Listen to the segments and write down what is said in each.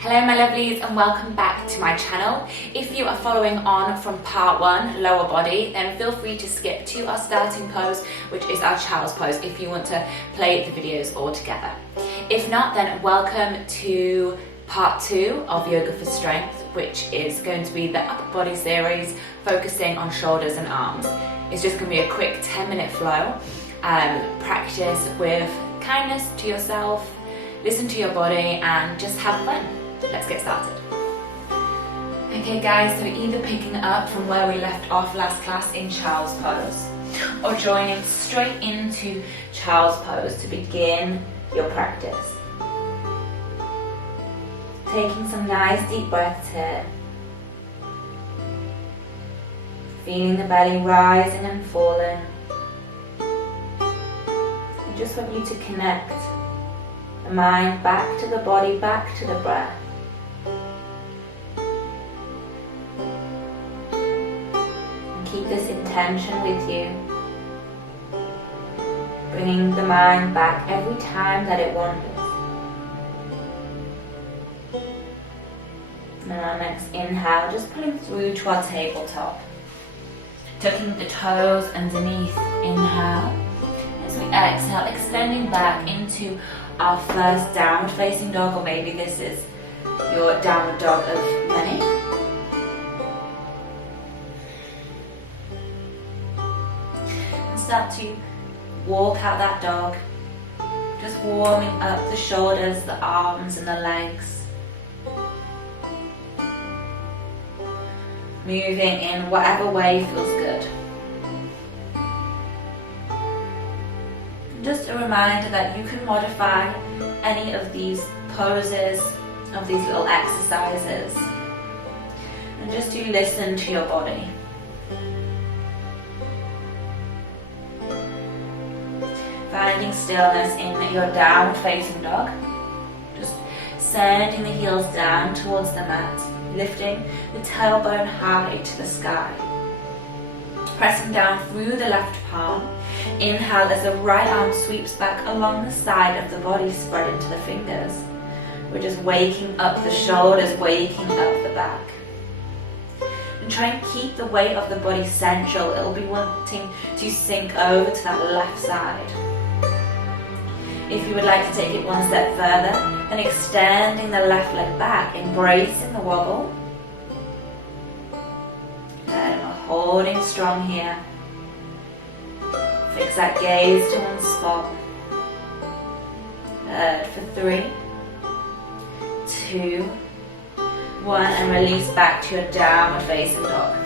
Hello my lovelies and welcome back to my channel. If you are following on from part 1, lower body, then feel free to skip to our starting pose, which is our child's pose, if you want to play the videos all together. If not, then welcome to part 2 of Yoga for Strength, which is going to be the upper body series focusing on shoulders and arms. It's just going to be a quick 10-minute flow. Practice with kindness to yourself, listen to your body and just have fun. Let's get started. Okay guys, so either picking up from where we left off last class in child's pose or joining straight into child's pose to begin your practice. Taking some nice deep breaths here. Feeling the belly rising and falling. I just want you to connect the mind back to the body, back to the breath. And keep this intention with you. Bringing the mind back every time that it wanders. And on our next inhale, just pulling through to our tabletop. Tucking the toes underneath, inhale. As we exhale, extending back into our first downward facing dog, or maybe this is your downward dog of many. And start to walk out that dog, just warming up the shoulders, the arms and the legs. Moving in whatever way feels good. Just a reminder that you can modify any of these poses, of these little exercises, and just to listen to your body. Finding stillness in your downward facing dog. Just sending the heels down towards the mat, lifting the tailbone high to the sky. Pressing down through the left palm. Inhale as the right arm sweeps back along the side of the body, spread into the fingers. We're just waking up the shoulders, waking up the back. And try and keep the weight of the body central. It'll be wanting to sink over to that left side. If you would like to take it one step further, then extending the left leg back, embracing the wobble. And we're holding strong here. Fix that gaze to one spot. Good. For 3, 2, 1, and release back to your downward facing dog.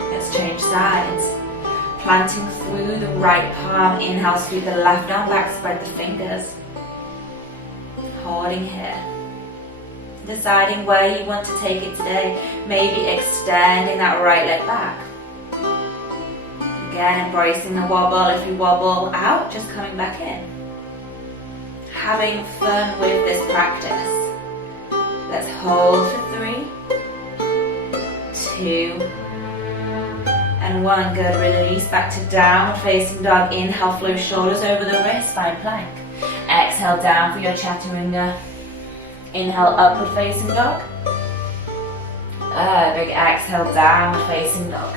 Let's change sides. Planting through the right palm. Inhale, sweep the left arm back, spread the fingers. Holding here. Deciding where you want to take it today. Maybe extending that right leg back. Again, embracing the wobble. If you wobble out, just coming back in. Having fun with this practice. Let's hold for 3, 2, and 1. Good. Release back to downward facing dog. Inhale, flow shoulders over the wrist, find plank. Exhale down for your chaturanga. Inhale, upward facing dog. Big exhale, downward facing dog.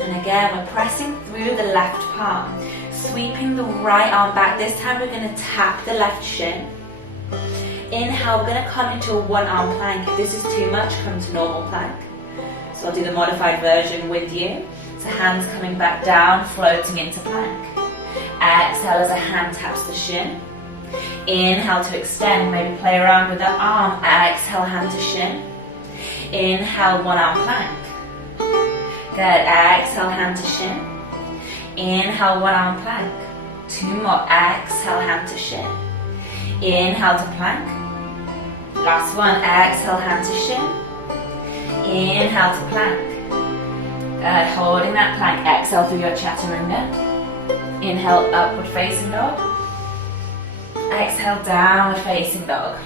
And again, we're pressing through the left palm, sweeping the right arm back. This time we're going to tap the left shin. Inhale, we're going to come into a one-arm plank. If this is too much, come to normal plank. So I'll do the modified version with you. So hands coming back down, floating into plank. Exhale as a hand taps the shin. Inhale to extend, maybe play around with the arm. Exhale, hand to shin. Inhale, one-arm plank. Good. Exhale, hand to shin. Inhale, one-arm plank. 2 more. Exhale, hand to shin. Inhale to plank. Last one. Exhale, hand to shin. Inhale to plank. Good. Holding that plank. Exhale through your chaturanga. Inhale, upward facing dog. Exhale, downward facing dog.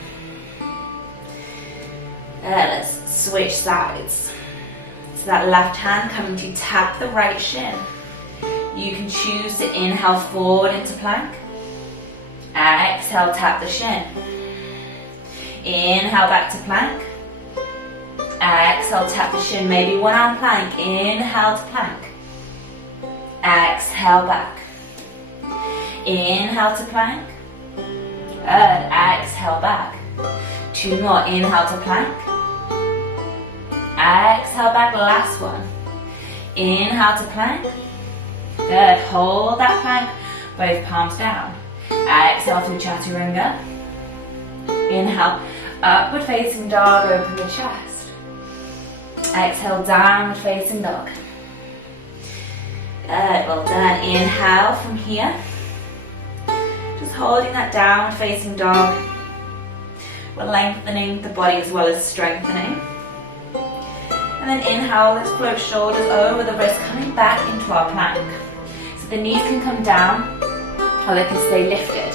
Let's switch sides. So that left hand coming to tap the right shin. You can choose to inhale forward into plank. Exhale, tap the shin. Inhale back to plank. Exhale, tap the shin. Maybe one arm plank. Inhale to plank. Exhale back. Inhale to plank. Good. Exhale back. 2 more. Inhale to plank. Exhale back. Last one. Inhale to plank. Good. Hold that plank. Both palms down. Exhale through chaturanga. Inhale. Upward facing dog. Open the chest. Exhale. Downward facing dog. Good. Well done. Inhale from here. Just holding that downward facing dog. We're lengthening the body as well as strengthening. And then inhale, let's float shoulders over the wrist, coming back into our plank. So the knees can come down or they can stay lifted.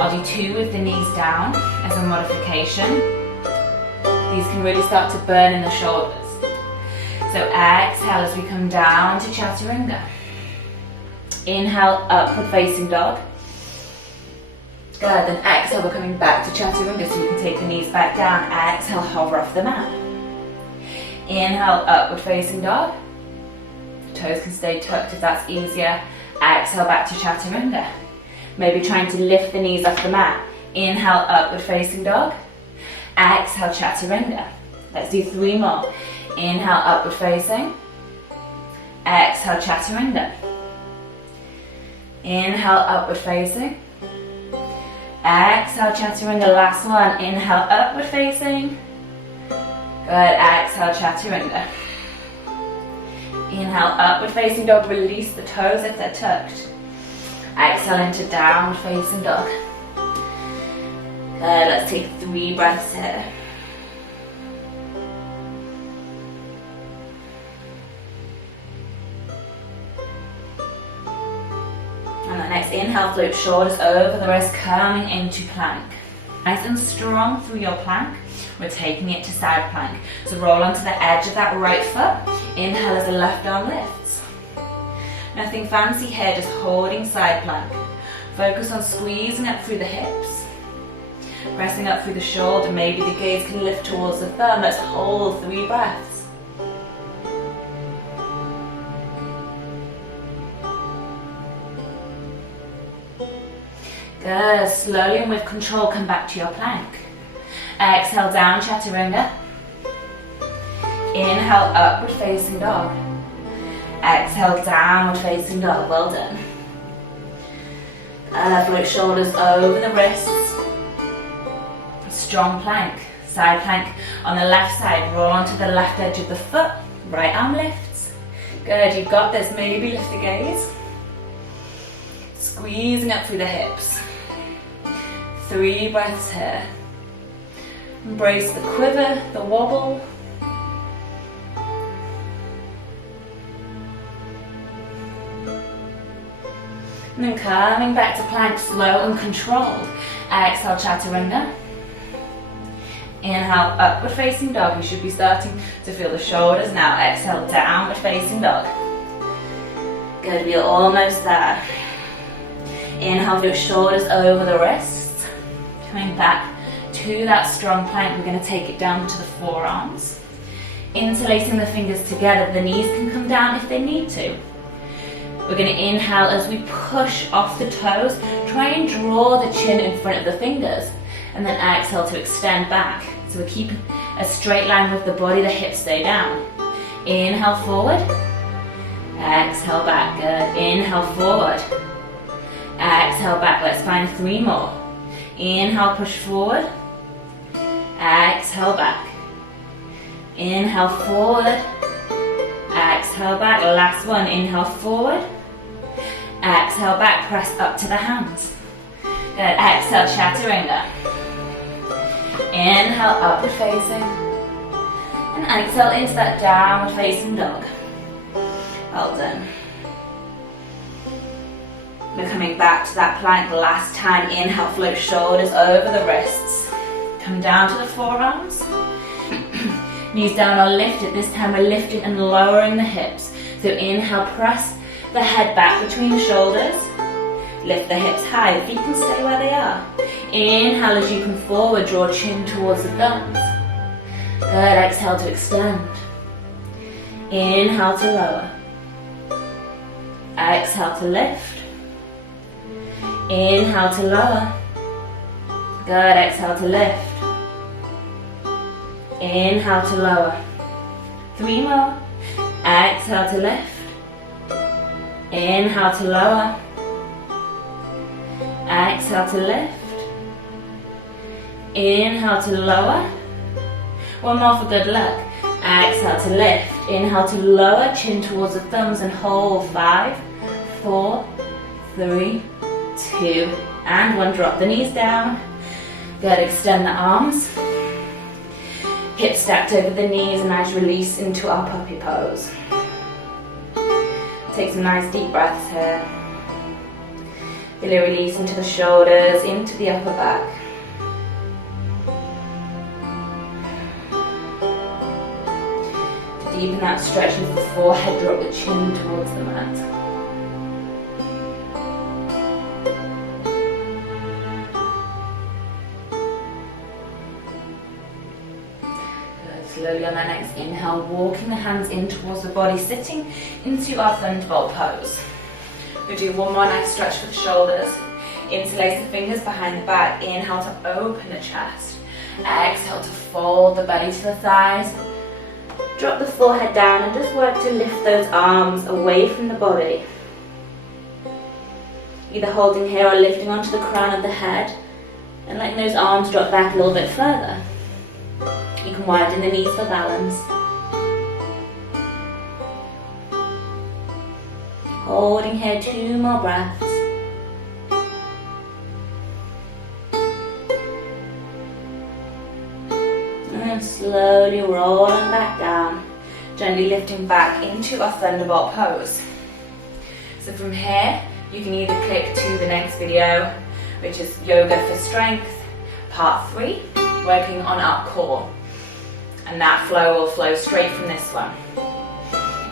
I'll do 2 with the knees down as a modification. These can really start to burn in the shoulders. So exhale as we come down to chaturanga. Inhale, upward facing dog. Good, then exhale, we're coming back to chaturanga, so you can take the knees back down. Exhale, hover off the mat. Inhale, upward facing dog. Toes can stay tucked if that's easier. Exhale, back to chaturanga. Maybe trying to lift the knees off the mat. Inhale, upward facing dog. Exhale, chaturanga. Let's do 3 more. Inhale, upward facing. Exhale, chaturanga. Inhale, upward facing. Exhale, chaturanga. Last one. Inhale, upward facing. Good. Exhale, chaturanga. Inhale, upward facing dog. Release the toes if they're tucked. Exhale into downward facing dog. Good. Let's take 3 breaths here. On the next inhale, float shoulders over the wrist, coming into plank. Nice and strong through your plank. We're taking it to side plank. So roll onto the edge of that right foot. Inhale as the left arm lifts. Nothing fancy here, just holding side plank. Focus on squeezing up through the hips. Pressing up through the shoulder. Maybe the gaze can lift towards the thumb. Let's hold 3 breaths. Good. Slowly and with control, come back to your plank. Exhale, down chaturanga. Inhale, upward facing dog. Exhale, downward facing dog. Well done. Float shoulders over the wrists. Strong plank. Side plank on the left side. Roll onto the left edge of the foot. Right arm lifts. Good. You've got this. Maybe lift the gaze. Squeezing up through the hips. 3 breaths here. Embrace the quiver, the wobble. And then coming back to plank, slow and controlled. Exhale, chaturanga. Inhale, upward facing dog. You should be starting to feel the shoulders now. Exhale, downward facing dog. Good, we're almost there. Inhale, your shoulders over the wrists. Coming back to that strong plank, we're going to take it down to the forearms. Interlacing the fingers together, the knees can come down if they need to. We're going to inhale as we push off the toes. Try and draw the chin in front of the fingers. And then exhale to extend back. So we're keeping a straight line with the body, the hips stay down. Inhale forward. Exhale back. Good. Inhale forward. Exhale back. Let's find 3 more. Inhale, push forward. Exhale back. Inhale forward. Exhale back. Last one. Inhale forward. Exhale back. Press up to the hands. Good. Exhale, chaturanga. Inhale, upward facing. And exhale into that downward facing dog. Well done. We're coming back to that plank last time. Inhale, float shoulders over the wrists. Come down to the forearms. Knees down or lifted. This time we're lifting and lowering the hips. So inhale, press the head back between the shoulders. Lift the hips high, feet can stay where they are. Inhale as you come forward, draw chin towards the thumbs. Good, exhale to extend. Inhale to lower. Exhale to lift. Inhale to lower. Good, exhale to lift. Inhale to lower. 3 more. Exhale to lift. Inhale to lower. Exhale to lift. Inhale to lower. One more for good luck. Exhale to lift. Inhale to lower, chin towards the thumbs and hold. 5, 4, 3, 2, and 1. Drop the knees down. Good, extend the arms. Hips stacked over the knees, and as you release into our puppy pose. Take some nice deep breaths here. Feel a release into the shoulders, into the upper back. Deepen that stretch into the forehead, drop the chin towards the mat. Good. Slowly on that next inhale, walking the hands in towards the body, sitting into our thunderbolt pose. We'll do one more nice stretch for the shoulders. Interlace the fingers behind the back. Inhale to open the chest. Exhale to fold the belly to the thighs. Drop the forehead down and just work to lift those arms away from the body. Either holding here or lifting onto the crown of the head and letting those arms drop back a little bit further. You can widen the knees for balance. Holding here 2 more breaths. And slowly rolling back down, gently lifting back into our thunderbolt pose. So from here, you can either click to the next video, which is Yoga for Strength, part 3, working on our core. And that flow will flow straight from this one.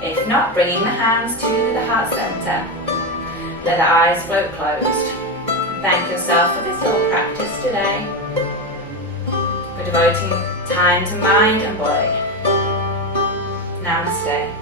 If not, bringing the hands to the heart center. Let the eyes float closed. Thank yourself for this little practice today. For devoting time to mind and body. Namaste.